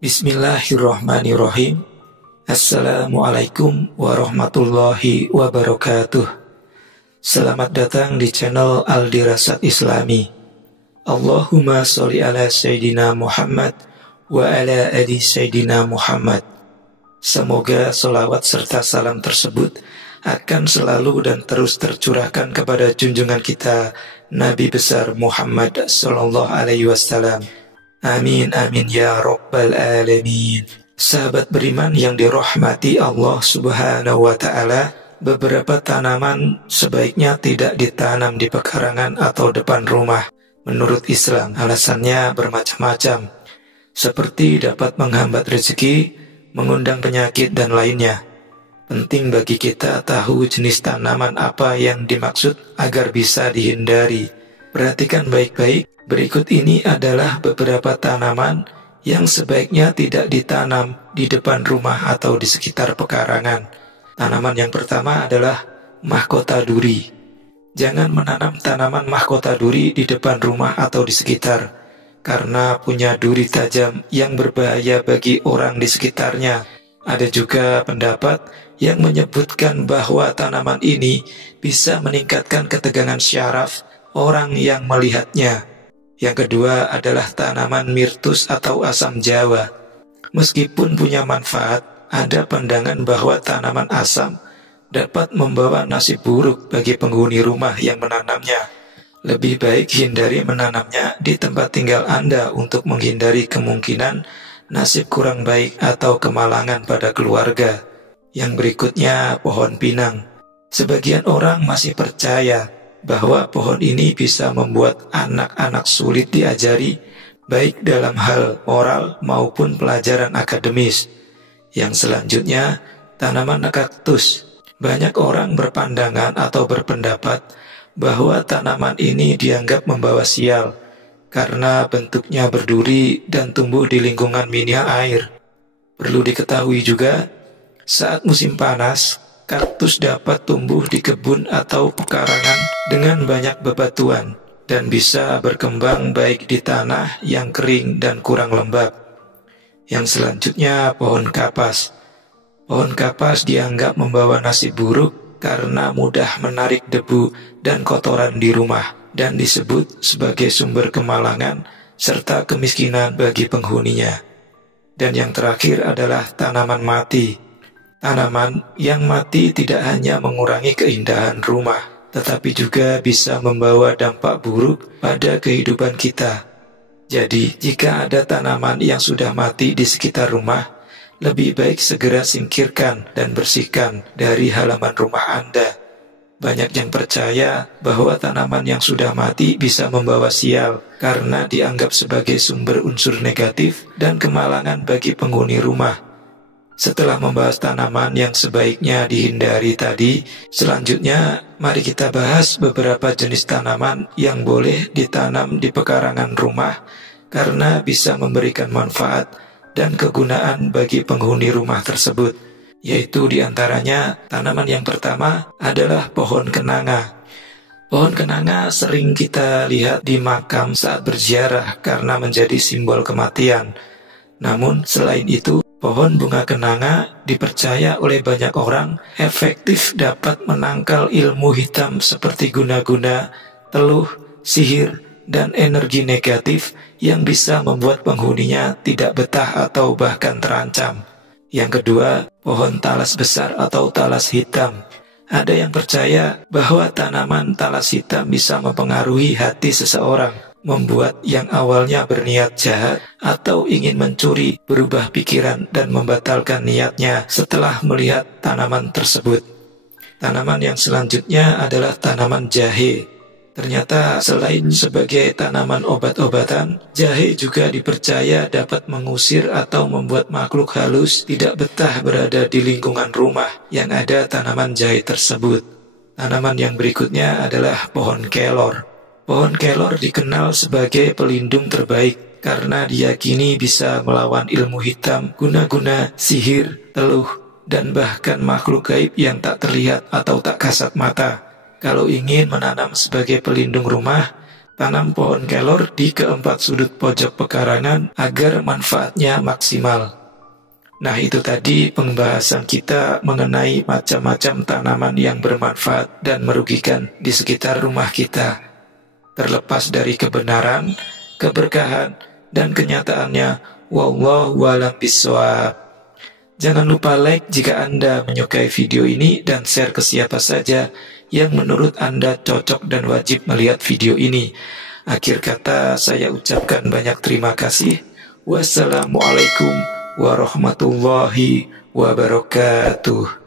Bismillahirrahmanirrahim. Assalamualaikum warahmatullahi wabarakatuh. Selamat datang di channel Al-Dirasat Islami. Allahumma sholli ala Sayyidina Muhammad wa ala ali Sayyidina Muhammad. Semoga selawat serta salam tersebut akan selalu dan terus tercurahkan kepada junjungan kita Nabi besar Muhammad sallallahu alaihi wasallam. Amin amin ya rabbal alamin. Sahabat beriman yang dirahmati Allah subhanahu wa ta'ala, beberapa tanaman sebaiknya tidak ditanam di pekarangan atau depan rumah. Menurut Islam, alasannya bermacam-macam, seperti dapat menghambat rezeki, mengundang penyakit, dan lainnya. Penting bagi kita tahu jenis tanaman apa yang dimaksud agar bisa dihindari. Perhatikan baik-baik, berikut ini adalah beberapa tanaman yang sebaiknya tidak ditanam di depan rumah atau di sekitar pekarangan. Tanaman yang pertama adalah mahkota duri. Jangan menanam tanaman mahkota duri di depan rumah atau di sekitar, karena punya duri tajam yang berbahaya bagi orang di sekitarnya. Ada juga pendapat yang menyebutkan bahwa tanaman ini bisa meningkatkan ketegangan syaraf orang yang melihatnya. Yang kedua adalah tanaman mirtus atau asam jawa. Meskipun punya manfaat, ada pandangan bahwa tanaman asam dapat membawa nasib buruk bagi penghuni rumah yang menanamnya. Lebih baik hindari menanamnya di tempat tinggal Anda untuk menghindari kemungkinan nasib kurang baik atau kemalangan pada keluarga. Yang berikutnya, pohon pinang. Sebagian orang masih percaya bahwa pohon ini bisa membuat anak-anak sulit diajari, baik dalam hal moral maupun pelajaran akademis. Yang selanjutnya, tanaman kaktus. Banyak orang berpandangan atau berpendapat bahwa tanaman ini dianggap membawa sial karena bentuknya berduri dan tumbuh di lingkungan minim air. Perlu diketahui juga, saat musim panas, kaktus dapat tumbuh di kebun atau pekarangan dengan banyak bebatuan dan bisa berkembang baik di tanah yang kering dan kurang lembab. Yang selanjutnya, pohon kapas. Pohon kapas dianggap membawa nasib buruk karena mudah menarik debu dan kotoran di rumah dan disebut sebagai sumber kemalangan serta kemiskinan bagi penghuninya. Dan yang terakhir adalah tanaman mati. Tanaman yang mati tidak hanya mengurangi keindahan rumah, tetapi juga bisa membawa dampak buruk pada kehidupan kita. Jadi, jika ada tanaman yang sudah mati di sekitar rumah, lebih baik segera singkirkan dan bersihkan dari halaman rumah Anda. Banyak yang percaya bahwa tanaman yang sudah mati bisa membawa sial karena dianggap sebagai sumber unsur negatif dan kemalangan bagi penghuni rumah. Setelah membahas tanaman yang sebaiknya dihindari tadi, selanjutnya mari kita bahas beberapa jenis tanaman yang boleh ditanam di pekarangan rumah karena bisa memberikan manfaat dan kegunaan bagi penghuni rumah tersebut, yaitu diantaranya tanaman yang pertama adalah pohon kenanga. Pohon kenanga sering kita lihat di makam saat berziarah karena menjadi simbol kematian. Namun selain itu, pohon bunga kenanga dipercaya oleh banyak orang efektif dapat menangkal ilmu hitam seperti guna-guna, teluh, sihir, dan energi negatif yang bisa membuat penghuninya tidak betah atau bahkan terancam. Yang kedua, pohon talas besar atau talas hitam. Ada yang percaya bahwa tanaman talas hitam bisa mempengaruhi hati seseorang, membuat yang awalnya berniat jahat atau ingin mencuri berubah pikiran dan membatalkan niatnya setelah melihat tanaman tersebut. Tanaman yang selanjutnya adalah tanaman jahe. Ternyata selain sebagai tanaman obat-obatan, jahe juga dipercaya dapat mengusir atau membuat makhluk halus tidak betah berada di lingkungan rumah yang ada tanaman jahe tersebut. Tanaman yang berikutnya adalah pohon kelor. Pohon kelor dikenal sebagai pelindung terbaik karena diyakini bisa melawan ilmu hitam, guna-guna, sihir, teluh, dan bahkan makhluk gaib yang tak terlihat atau tak kasat mata. Kalau ingin menanam sebagai pelindung rumah, tanam pohon kelor di keempat sudut pojok pekarangan agar manfaatnya maksimal. Nah, itu tadi pembahasan kita mengenai macam-macam tanaman yang bermanfaat dan merugikan di sekitar rumah kita. Terlepas dari kebenaran, keberkahan, dan kenyataannya, wallahu a'lam bishawab. Jangan lupa like jika Anda menyukai video ini dan share ke siapa saja yang menurut Anda cocok dan wajib melihat video ini. Akhir kata saya ucapkan banyak terima kasih. Wassalamualaikum warahmatullahi wabarakatuh.